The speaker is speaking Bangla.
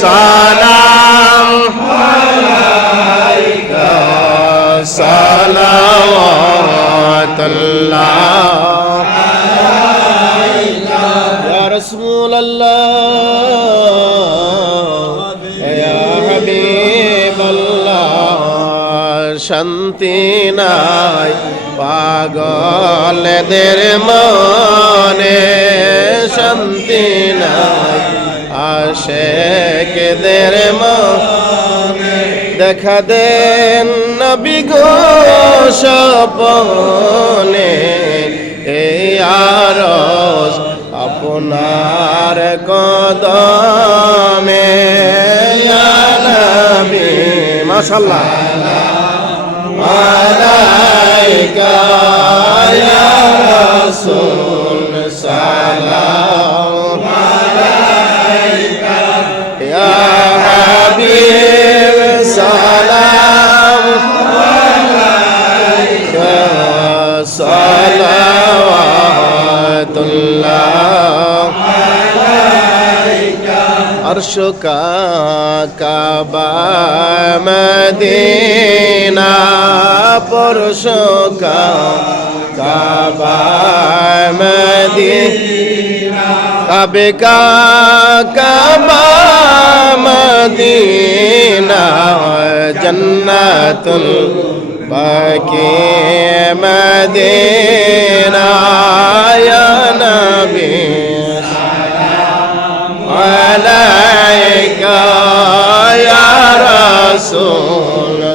সালাম সালাম রসুল শান্তি নাই পাগলদের মনে শান্তি নাই। কে দের দেখা দেন নবী গো সপনে এই আরস আপনার কদমে। নবী মালাইকা, ইয়া عرش کا کعبہ مدینہ پرش کا کعبہ مدینہ کب کا کعبہ مدینہ جنت الباقی مدینہ রসুল